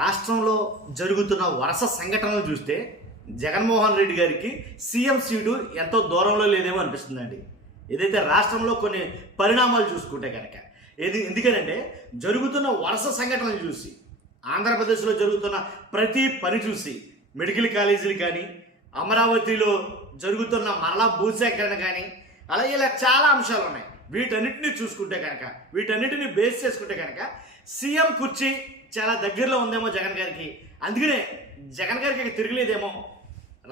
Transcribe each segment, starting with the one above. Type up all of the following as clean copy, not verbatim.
రాష్ట్రంలో జరుగుతున్న వరుస సంఘటనలు చూస్తే జగన్మోహన్ రెడ్డి గారికి సీఎం సీటు ఎంతో దూరంలో లేదేమో అనిపిస్తుందండి. ఏదైతే రాష్ట్రంలో కొన్ని పరిణామాలు చూసుకుంటే కనుక ఎందుకనంటే జరుగుతున్న వరుస సంఘటనలు చూసి, ఆంధ్రప్రదేశ్లో జరుగుతున్న ప్రతి పని చూసి, మెడికల్ కాలేజీలు కానీ, అమరావతిలో జరుగుతున్న మరలా భూసేకరణ కానీ, అలాగే ఇలా చాలా అంశాలు ఉన్నాయి. వీటన్నిటిని చూసుకుంటే కనుక, వీటన్నిటిని బేస్ చేసుకుంటే కనుక సీఎం కుర్చీ చాలా దగ్గరలో ఉందేమో జగన్ గారికి. అందుకనే జగన్ గారికి తిరగలేదేమో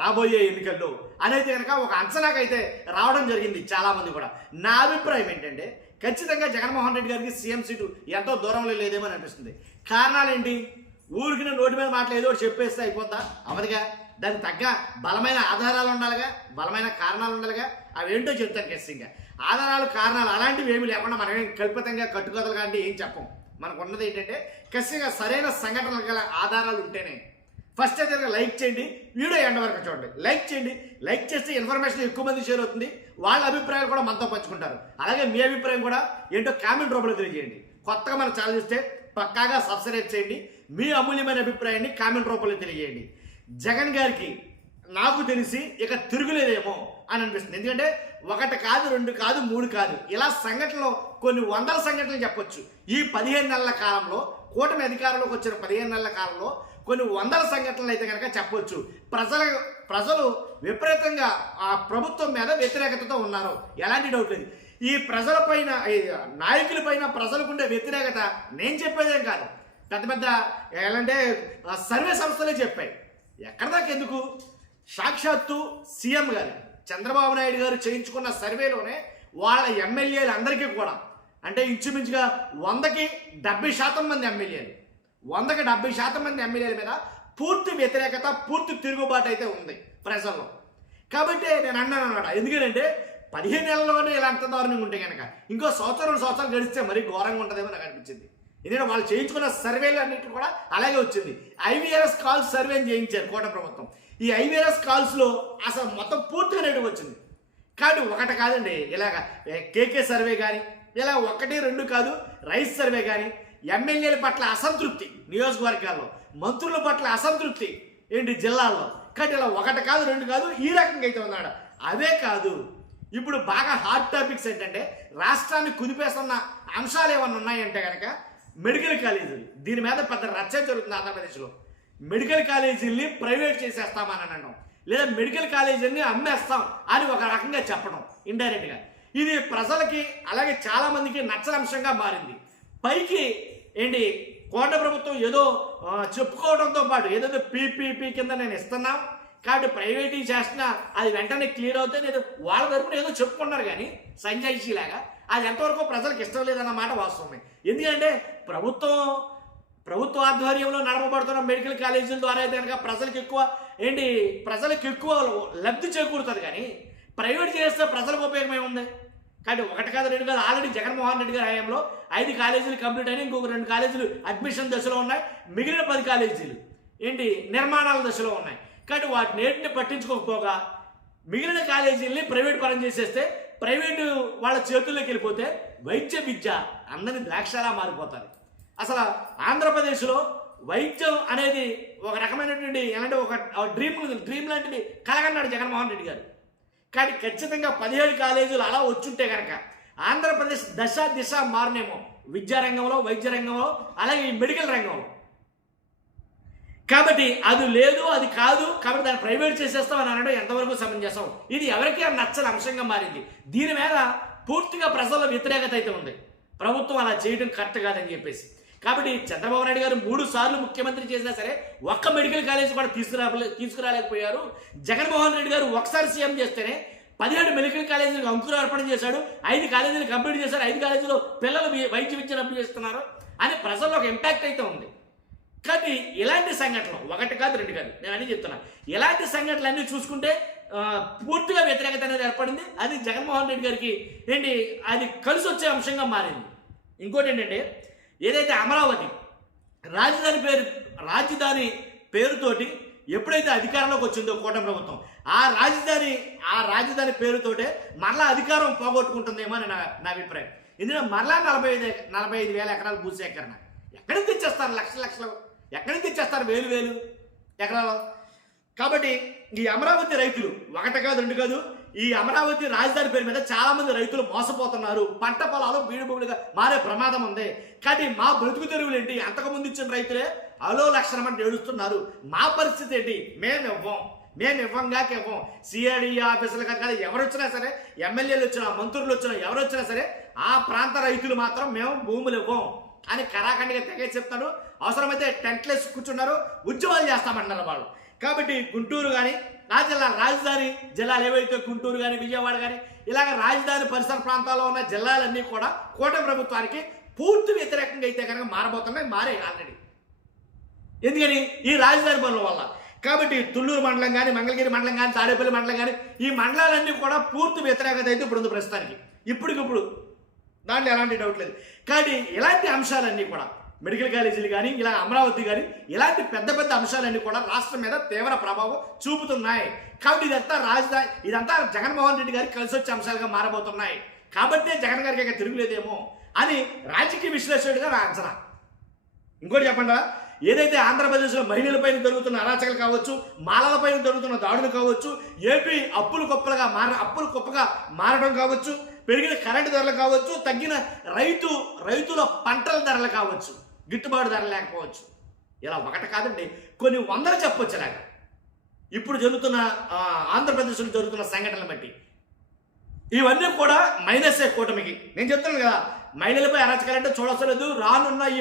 రాబోయే ఎన్నికల్లో అనేది కనుక ఒక అంచనాకైతే రావడం జరిగింది చాలామంది కూడా. నా అభిప్రాయం ఏంటంటే ఖచ్చితంగా జగన్మోహన్ రెడ్డి గారికి సీఎం సీటు ఎంతో దూరంలో లేదేమో అనిపిస్తుంది. కారణాలు ఏంటి? ఊరికి నోటి మీద మాటలు ఏదో చెప్పేస్తే అయిపోద్దా? అవదిగా. దానికి తగ్గ బలమైన ఆధారాలు ఉండాలిగా, బలమైన కారణాలు ఉండాలిగా. అవేంటో చెప్తాను ఖచ్చితంగా. ఆధారాలు కారణాలు అలాంటివి ఏమి లేకుండా మనమేం కల్పితంగా కట్టుకోదలు కానీ ఏం చెప్పం. మనకు ఉన్నది ఏంటంటే ఖచ్చితంగా సరైన సంఘటనలు గల ఆధారాలు ఉంటేనే. ఫస్ట్ అయితే లైక్ చేయండి, వీడియో ఎండ్ వరకు చూడండి. లైక్ చేయండి, లైక్ చేస్తే ఇన్ఫర్మేషన్ ఎక్కువ మంది షేర్ అవుతుంది, వాళ్ళ అభిప్రాయాలు కూడా మనతో పంచుకుంటారు. అలాగే మీ అభిప్రాయం కూడా ఏంటో కామెంట్ రూపంలో తెలియజేయండి. కొత్తగా మన ఛానల్ చూస్తే పక్కాగా సబ్స్క్రైబ్ చేయండి. మీ అమూల్యమైన అభిప్రాయాన్ని కామెంట్ రూపంలో తెలియజేయండి. జగన్ గారికి నాకు తెలిసి ఇక తిరుగులేదేమో అని అనిపిస్తుంది. ఎందుకంటే ఒకటి కాదు, రెండు కాదు, మూడు కాదు, ఇలా సంఘటనలు కొన్ని వందల సంఘటనలు చెప్పొచ్చు. ఈ 15 నెలల కాలంలో, కూటమి అధికారంలోకి వచ్చిన 15 నెలల కాలంలో కొన్ని వందల సంఘటనలు అయితే కనుక చెప్పొచ్చు. ప్రజలు విపరీతంగా ఆ ప్రభుత్వం మీద వ్యతిరేకతతో ఉన్నారు, ఎలాంటి డౌట్ లేదు. ఈ ప్రజలపైన, నాయకులపైన ప్రజలకుండే వ్యతిరేకత నేను చెప్పేదేం కాదు, పెద్ద పెద్ద ఎలాంటి సర్వే సంస్థలే చెప్పాయి. ఎక్కడ దాకా ఎందుకు, సాక్షాత్తు సీఎం గారు చంద్రబాబు నాయుడు గారు చేయించుకున్న సర్వేలోనే వాళ్ళ ఎమ్మెల్యేలు అందరికీ కూడా, అంటే ఇంచుమించుగా 100కి 70% మంది ఎమ్మెల్యేలు, 100కి 70% మంది ఎమ్మెల్యేల మీద పూర్తి వ్యతిరేకత, పూర్తి తిరుగుబాటు అయితే ఉంది ప్రజల్లో. కాబట్టి నేను అన్నాను అనమాట. ఎందుకంటే 15 నెలల్లోనే ఇలా అంత దారుణంగా ఉంటే కనుక ఇంకో సంవత్సరం 2 సంవత్సరాలు గడిస్తే మరీ ఘోరంగా ఉంటుందేమో నాకు అనిపించింది. ఎందుకంటే వాళ్ళు చేయించుకున్న సర్వేలు అన్నింటి కూడా అలాగే వచ్చింది. ఐవీఆర్ఎస్ కాల్స్ సర్వేని చేయించారు కూటమి ప్రభుత్వం. ఈ ఐవీఆర్ఎస్ కాల్స్లో అసలు మొత్తం పూర్తిగా నెగిటివ్ వచ్చింది. కాబట్టి ఒకటి కాదండి, ఇలాగ కేకే సర్వే కానీ, ఇలా 1, 2 కాదు, రైస్ సర్వే కానీ, ఎమ్మెల్యేల పట్ల అసంతృప్తి నియోజకవర్గాల్లో, మంత్రుల పట్ల అసంతృప్తి ఏంటి జిల్లాల్లో. కాబట్టి ఇలా 1 కాదు, 2 కాదు, ఈ రకంగా అయితే ఉన్నాడు. అవే కాదు, ఇప్పుడు బాగా హాట్ టాపిక్స్ ఏంటంటే రాష్ట్రాన్ని కుదిపేస్తున్న అంశాలు ఏమన్నా ఉన్నాయంటే కనుక మెడికల్ కాలేజీలు. దీని మీద పెద్ద రచ్చ జరుగుతుంది ఆంధ్రప్రదేశ్లో. మెడికల్ కాలేజీల్ని ప్రైవేట్ చేసేస్తామని అనడం, లేదా మెడికల్ కాలేజీని అమ్మేస్తాం అని ఒక రకంగా చెప్పడం ఇండైరెక్ట్గా. ఇది ప్రజలకి అలాగే చాలామందికి నచ్చని అంశంగా మారింది. పైకి ఏంటి కోట ప్రభుత్వం ఏదో చెప్పుకోవడంతో పాటు ఏదో పీపీపీ కింద నేను ఇస్తున్నా కాబట్టి ప్రైవేటీ చేస్తున్నా, అది వెంటనే క్లియర్ అవుతే నేను వాళ్ళ తరపున ఏదో చెప్పుకున్నారు కానీ సంజాయిషీ లాగా. అది ఎంతవరకు ప్రజలకు ఇష్టం లేదన్నమాట వాస్తవమే. ఎందుకంటే ప్రభుత్వ ఆధ్వర్యంలో నడపబడుతున్న మెడికల్ కాలేజీల ద్వారా అయితే కనుక ప్రజలకు ఎక్కువ లబ్ధి చేకూరుతుంది. కానీ ప్రైవేట్ చేస్తే ప్రజలకు ఉపయోగం ఏముంది? కాబట్టి 1 కాదు, 2 కాదు, ఆల్రెడీ జగన్మోహన్ రెడ్డి గారి హయాంలో 5 కాలేజీలు కంప్లీట్ అయినాయి, ఇంకొక 2 కాలేజీలు అడ్మిషన్ దశలో ఉన్నాయి, మిగిలిన 10 కాలేజీలు నిర్మాణాల దశలో ఉన్నాయి. కాబట్టి వాటిని పట్టించుకోకపోగా మిగిలిన కాలేజీల్ని ప్రైవేట్ పరం చేసేస్తే, ప్రైవేటు వాళ్ళ చేతుల్లోకి వెళ్ళిపోతే వైద్య విద్య అందరినీ ద్రాక్షలా మారిపోతుంది. అసలు ఆంధ్రప్రదేశ్లో వైద్యం అనేది ఒక రకమైనటువంటి ఎలాంటి ఒక డ్రీమ్ లాంటిది కలగన్నాడు జగన్మోహన్ రెడ్డి గారు. కానీ ఖచ్చితంగా 17 కాలేజీలు అలా వచ్చుంటే కనుక ఆంధ్రప్రదేశ్ దిశ మారినేమో విద్యారంగంలో, వైద్య రంగంలో, అలాగే ఈ మెడికల్ రంగంలో. కాబట్టి అది లేదు, అది కాదు, కాబట్టి దాన్ని ప్రైవేట్ చేసేస్తాం అని అనడం ఎంతవరకు సమంజసం? ఇది ఎవరికీ నచ్చని అంశంగా మారింది. దీని మీద పూర్తిగా ప్రజల వ్యతిరేకత అయితే ఉంది. ప్రభుత్వం అలా చేయడం కరెక్ట్ కాదని చెప్పేసి. కాబట్టి చంద్రబాబు నాయుడు గారు 3 సార్లు ముఖ్యమంత్రి చేసినా సరే ఒక్క మెడికల్ కాలేజీ కూడా తీసుకురాలేకపోయారు. జగన్మోహన్ రెడ్డి గారు ఒకసారి సీఎం చేస్తేనే 17 మెడికల్ కాలేజీలకు అంకురార్పణ చేశాడు, 5 కాలేజీలు కంప్లీట్ చేశారు, 5 కాలేజీలో పిల్లలు వైద్య విద్యను అభ్యసిస్తున్నారు అని ప్రజల్లో ఒక ఇంపాక్ట్ అయితే ఉంది. కానీ ఇలాంటి సంఘటనలు 1 కాదు, 2 కాదు, నేను అని చెప్తున్నాను. ఇలాంటి సంఘటనలు అన్నీ చూసుకుంటే పూర్తిగా వ్యతిరేకత అనేది ఏర్పడింది. అది జగన్మోహన్ రెడ్డి గారికి అది కలిసి వచ్చే అంశంగా మారింది. ఇంకోటి ఏంటంటే, ఏదైతే అమరావతి రాజధాని పేరుతోటి ఎప్పుడైతే అధికారంలోకి వచ్చిందో కూటమి ప్రభుత్వం, ఆ రాజధాని పేరుతోటే మరలా అధికారం పోగొట్టుకుంటుందేమో అని నా అభిప్రాయం. ఎందుకంటే మరలా 45,000 ఎకరాల భూసేకరణ ఎక్కడికి తెచ్చేస్తారు? లక్షలు ఎక్కడి నుంచి తెచ్చేస్తారు వేలు వేలు ఎకరాలు? కాబట్టి ఈ అమరావతి రైతులు ఒకటి కాదు రెండు కాదు, ఈ అమరావతి రాజధాని పేరు మీద చాలా మంది రైతులు మోసపోతున్నారు. పంట పొలాలు బీడు భూములుగా మారే ప్రమాదం ఉంది. కానీ మా బ్రతుకు తెరువులు ఏంటి? అంతకుముందు ఇచ్చిన రైతులే అలో లక్షణం అంటే ఏడుస్తున్నారు. మా పరిస్థితి ఏంటి? మేము ఇవ్వంగాక ఇవ్వం. సిఐడి ఆఫీసులు కాదు, ఎవరు వచ్చినా సరే, ఎమ్మెల్యేలు వచ్చినా, మంత్రులు వచ్చినా, ఎవరు వచ్చినా సరే ఆ ప్రాంత రైతులు మాత్రం మేము భూములు ఇవ్వం అని కరాఖండిగా తెగేసి చెప్తారు. అవసరమైతే టెంట్లేసి కూర్చున్నారు, ఉద్యమాలు చేస్తామంటున్నారు వాళ్ళు. కాబట్టి గుంటూరు కానీ ఆ జిల్లా రాజధాని జిల్లాలు ఏవైతే గుంటూరు కానీ విజయవాడ కానీ ఇలాగ రాజధాని పరిసర ప్రాంతాల్లో ఉన్న జిల్లాలన్నీ కూడా కూటమి ప్రభుత్వానికి పూర్తి వ్యతిరేకంగా అయితే కనుక మారబోతున్నాయి, మారే ఆల్రెడీ. ఎందుకని? ఈ రాజధాని పనుల వల్ల. కాబట్టి తుళ్ళూరు మండలం కానీ, మంగళగిరి మండలం కానీ, తాడేపల్లి మండలం కానీ ఈ మండలాలన్నీ కూడా పూర్తి వ్యతిరేకత అయితే ఇప్పుడు ఉంది ప్రస్తుతానికి. ఇప్పటికిప్పుడు దాంట్లో ఎలాంటి డౌట్ లేదు. కానీ ఇలాంటి అంశాలన్నీ కూడా మెడికల్ కాలేజీలు కానీ, ఇలా అమరావతి కానీ ఇలాంటి పెద్ద పెద్ద అంశాలన్నీ కూడా రాష్ట్రం మీద తీవ్ర ప్రభావం చూపుతున్నాయి. కాబట్టి ఇదంతా జగన్మోహన్ రెడ్డి గారికి కలిసి వచ్చే అంశాలుగా మారబోతున్నాయి. కాబట్టి జగన్ గారికి ఇక తిరుగులేదేమో అని రాజకీయ విశ్లేషకుడిగా నా అంచనా. ఇంకోటి చెప్పండి, ఏదైతే ఆంధ్రప్రదేశ్లో మహిళలపైన జరుగుతున్న అరాచకాలు కావచ్చు, మాలలపైన జరుగుతున్న దాడులు కావచ్చు, ఏపీ అప్పులు కుప్పగా మారడం కావచ్చు, పెరిగిన కరెంటు ధరలు కావచ్చు, తగ్గిన రైతుల పంటల ధరలు కావచ్చు, గిట్టుబాటు ధర లేకపోవచ్చు, ఇలా ఒకటి కాదండి కొన్ని వందలు చెప్పొచ్చు. ఇలాగ ఇప్పుడు జరుగుతున్న ఆంధ్రప్రదేశ్లో జరుగుతున్న సంఘటనలు బట్టి ఇవన్నీ కూడా మైనసే కూటమికి. నేను చెప్తున్నాను కదా, మహిళలపై అరాచకాలు అంటే చూడవసలేదు. రానున్న ఈ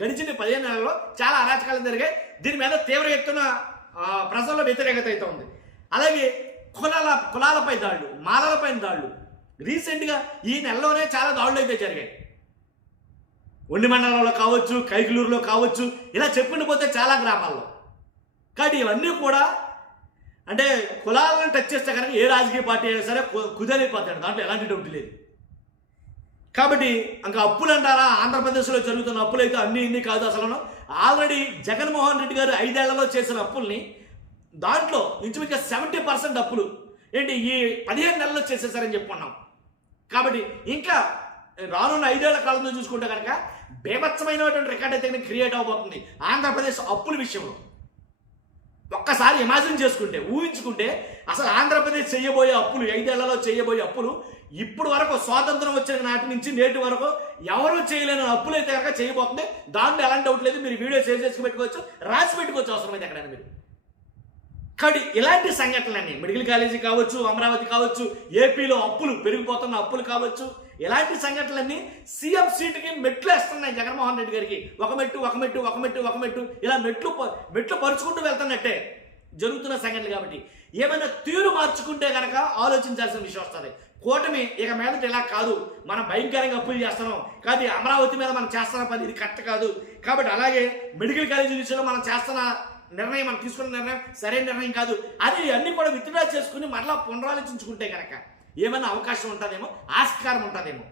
గడిచిన 15 నెలల్లో చాలా అరాచకాలు జరిగాయి. దీని మీద తీవ్ర ఎత్తున ప్రజల్లో వ్యతిరేకత అయితే ఉంది. అలాగే కులాలపై దాడులు, మాలలపైన దాడులు రీసెంట్గా ఈ నెలలోనే చాలా దాడులు అయితే జరిగాయి. ఒండి మండలంలో కావచ్చు, కైకలూరులో కావచ్చు, ఇలా చెప్పుకుంటూ పోతే చాలా గ్రామాల్లో. కాబట్టి ఇవన్నీ కూడా అంటే కులాలను టచ్ చేస్తే కనుక ఏ రాజకీయ పార్టీ అయినా సరే కుదేరైపోతాడు, దాంట్లో ఎలాంటి డౌట్ లేదు. కాబట్టి ఇంకా అప్పులు అంటారా, ఆంధ్రప్రదేశ్లో జరుగుతున్న అప్పులు అయితే అన్నీ ఇన్ని కాదు. అసలు ఆల్రెడీ జగన్మోహన్ రెడ్డి గారు 5 ఏళ్లలో చేసిన అప్పుల్ని దాంట్లో ఇంచుమించుగా 70% అప్పులు ఏంటి ఈ 15 నెలల్లో చేసేసారని చెప్పుకున్నాం. కాబట్టి ఇంకా రానున్న 5 ఏళ్ల కాలంలో చూసుకుంటే కనుక బేభత్సమైనటువంటి రికార్డ్ అయితే క్రియేట్ అవబోతుంది ఆంధ్రప్రదేశ్ అప్పుల విషయంలో. ఒక్కసారి ఇమాజిన్ చేసుకుంటే, ఊహించుకుంటే అసలు ఆంధ్రప్రదేశ్ చేయబోయే అప్పులు, 5 ఏళ్లలో చేయబోయే అప్పులు ఇప్పుడు వరకు స్వాతంత్రం వచ్చిన నాటి నుంచి నేటి వరకు ఎవరు చేయలేని అప్పులు అయితే కనుక చేయబోతుంది. దాంట్లో ఎలాంటి డౌట్ లేదు. మీరు వీడియో సేవ్ చేసి పెట్టుకోవచ్చు, రాసి పెట్టుకోవచ్చు అవసరమైతే ఎక్కడైనా మీరు. కాబట్టి ఇలాంటి సంఘటనలన్నీ మెడికల్ కాలేజీ కావచ్చు, అమరావతి కావచ్చు, ఏపీలో అప్పులు పెరిగిపోతున్న అప్పులు కావచ్చు, ఇలాంటి సంఘటనలన్నీ సీఎం సీటుకి మెట్లు వేస్తున్నాయి జగన్మోహన్ రెడ్డి గారికి. ఒక మెట్టు ఇలా మెట్లు పరుచుకుంటూ వెళ్తున్నట్టే జరుగుతున్న సంఘటనలు. కాబట్టి ఏమైనా తీరు మార్చుకుంటే కనుక ఆలోచించాల్సిన విషయం వస్తుంది. కూటమి ఇక మీదట ఇలా కాదు, మనం భయంకరంగా అప్పులు చేస్తున్నాం, కానీ అమరావతి మీద మనం చేస్తున్న పని ఇది కరెక్ట్ కాదు. కాబట్టి అలాగే మెడికల్ కాలేజీ విషయంలో మనం చేస్తున్న నిర్ణయం, మనం తీసుకున్న నిర్ణయం సరైన నిర్ణయం కాదు అని అన్ని కూడా విత్డ్రా చేసుకుని మరలా పునరాలోచించుకుంటే కనుక ఏమైనా అవకాశం ఉంటుందేమో, ఆస్కారం ఉంటుందేమో.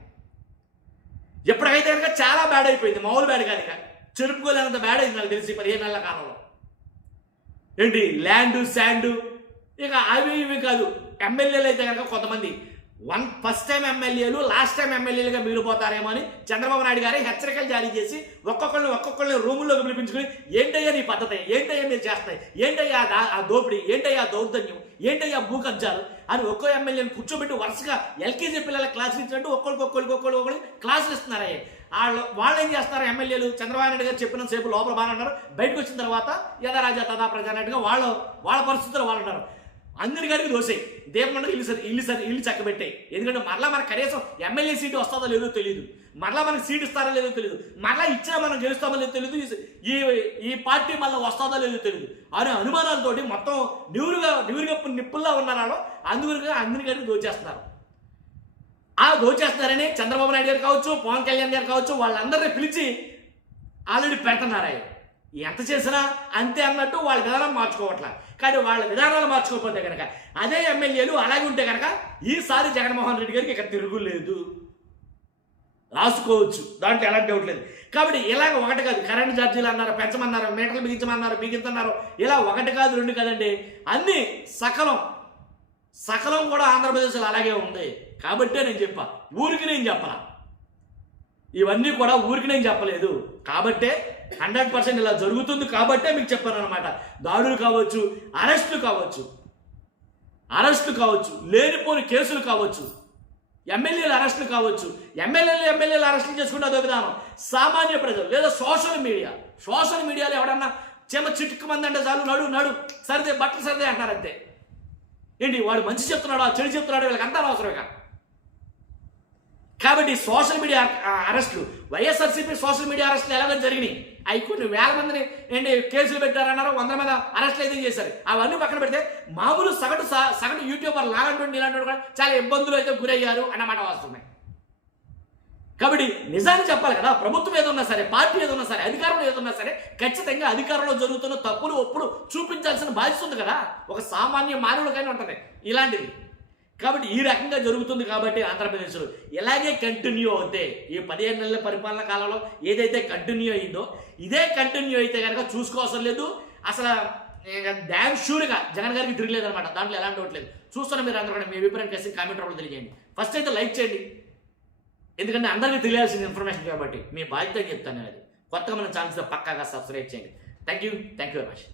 ఎప్పటికైతే కనుక చాలా బ్యాడ్ అయిపోయింది, మామూలు బ్యాడ్ కాదు, ఇక చెరుపుకోలేనంత బ్యాడ్ అయింది నాకు తెలిసి 15 నెలల కాలంలో. ఏంటి ల్యాండ్ శాండ్ ఇక అవి ఇవి కాదు. ఎమ్మెల్యేలు అయితే కనుక కొంతమంది ఫస్ట్ టైం ఎమ్మెల్యేలు లాస్ట్ టైం ఎమ్మెల్యేలుగా మిగిలిపోతారేమో అని చంద్రబాబు నాయుడు గారే హెచ్చరికలు జారీ చేసి ఒక్కొక్కరిని రూముల్లోకి పిలిపించుకుని ఏంటయ్యా నీ పద్ధతి, ఏంటయ్యా మీరు చేస్తాయి, ఏంటయ్యా ఆ దోపిడీ, ఏంటయ్యా దౌర్జన్యం, ఏంటయ్యా భూ కబ్జాలు అని ఒక్కో ఎమ్మెల్యేని కూర్చోబెట్టి వరుసగా ఎల్కేజీ పిల్లల క్లాసులు ఇచ్చినట్టు ఒక్కొక్కరికి క్లాసులు ఇస్తున్నారయ్యే. వాళ్ళు ఏం చేస్తున్నారు ఎమ్మెల్యేలు? చంద్రబాబు నాయుడు గారు చెప్పిన సేపు లోపల బాగా ఉన్నారు, బయటకు వచ్చిన తర్వాత యథా రాజా తదా ప్రజా అన్నట్టుగా వాళ్ళ పరిస్థితులు వాళ్ళు ఉన్నారు. అందరికీ దోసాయి, దేవమండలి ఇల్లు చక్కబెట్టాయి. ఎందుకంటే మరలా మనకు కనీసం ఎమ్మెల్యే సీటు వస్తుందో లేదో తెలియదు, మరలా మనకు సీటు ఇస్తారో లేదో తెలియదు, మరలా ఇచ్చినా మనం గెలుస్తామో లేదో తెలియదు, ఈ పార్టీ మళ్ళీ వస్తుందో లేదో తెలియదు అనే అనుమానాలతోటి మొత్తం నిప్పుల్లా ఉన్నారో అందరికీ దోచేస్తున్నారు. ఆ దోచేస్తున్నారని చంద్రబాబు నాయుడు గారు కావచ్చు, పవన్ కళ్యాణ్ గారు కావచ్చు, వాళ్ళందరినీ పిలిచి ఆల్రెడీ పెడుతున్నారా. ఎంత చేసినా అంతే అన్నట్టు వాళ్ళ విధానం మార్చుకోవట్లేదు. కానీ వాళ్ళ విధానాలు మార్చుకోకపోతే కనుక అదే ఎమ్మెల్యేలు అలాగే ఉంటే కనుక ఈసారి జగన్మోహన్ రెడ్డి గారికి ఇక్కడ తిరుగులేదు, రాసుకోవచ్చు, దాంట్లో ఎలాంటి డౌట్ లేదు. కాబట్టి ఇలాగ ఒకటి కాదు, కరెంట్ ఛార్జీలు అన్నారు, పెంచమన్నారు, మీటర్లు బిగించమన్నారు, ఇలా ఒకటి కాదు రెండు కాదండి, అన్నీ సకలం కూడా ఆంధ్రప్రదేశ్లో అలాగే ఉంది. కాబట్టే నేను చెప్పా, ఊరికి నేను చెప్పలా, ఇవన్నీ కూడా ఊరికి నేను చెప్పలేదు. కాబట్టే 100% ఇలా జరుగుతుంది కాబట్టే మీకు చెప్పాను అనమాట. దాడులు కావచ్చు, అరెస్టులు కావచ్చు, లేనిపోని కేసులు కావచ్చు, ఎమ్మెల్యేల అరెస్టులు కావచ్చు. ఎమ్మెల్యేలు అరెస్టులు చేసుకుంటే అదో విధానం. సామాన్య ప్రజలు లేదా సోషల్ మీడియాలో ఎవడన్నా చిటుక్కు మంది అంటే చాలు నడు సరిదే బట్టలు సరిదే అంటారు అంతే. ఏంటి వాడు మంచి చెప్తున్నాడు చెడు చెప్తున్నాడు వీళ్ళకి అంతా అవసరమే కాదు. కాబట్టి సోషల్ మీడియా అరెస్టులు, వైఎస్ఆర్సీపీ సోషల్ మీడియా అరెస్టులు ఎలాగో జరిగినాయి. అవి కొన్ని వేల మందిని ఏంటి కేసులు పెట్టారన్నారు, 100 మంది అరెస్టులు అయితే చేశారు. అవన్నీ పక్కన పెడితే మామూలు సగటు యూట్యూబర్ లాంటి ఇలాంటి కూడా చాలా ఇబ్బందులు అయితే గురయ్యారు అన్నమాట వాస్తవమే. కాబట్టి నిజాన్ని చెప్పాలి కదా. ప్రభుత్వం ఏదన్నా సరే, పార్టీ ఏదన్నా సరే, అధికారంలో ఏదన్నా సరే ఖచ్చితంగా అధికారంలో జరుగుతున్న తప్పులు ఒప్పుడు చూపించాల్సిన బాధ్యత ఉంది కదా. ఒక సామాన్య మానవుడికైనా ఉంటుంది ఇలాంటిది. కాబట్టి ఈ రకంగా జరుగుతుంది. కాబట్టి ఆంధ్రప్రదేశ్లో ఇలాగే కంటిన్యూ అవుతే ఈ 15 నెలల పరిపాలన కాలంలో ఏదైతే కంటిన్యూ అయిందో ఇదే కంటిన్యూ అయితే కనుక చూసుకోవసరం లేదు. అసలు డ్యామ్ షూర్గా జగన్ గారికి తిరగలేదనమాట. దాంట్లో ఎలాంటి డౌట్ లేదు. చూస్తున్న మీరు అందరూ కూడా మీ అభిప్రాయం కలిసి కామెంట్ రూపంలో తెలియజేయండి. ఫస్ట్ అయితే లైక్ చేయండి, ఎందుకంటే అందరికీ తెలియాల్సిన ఇన్ఫర్మేషన్ కాబట్టి మీ బాధ్యత చెప్తాను. అది కొత్తగా మన ఛానల్స్ పక్కాగా సబ్స్క్రైబ్ చేయండి. Thank you very much.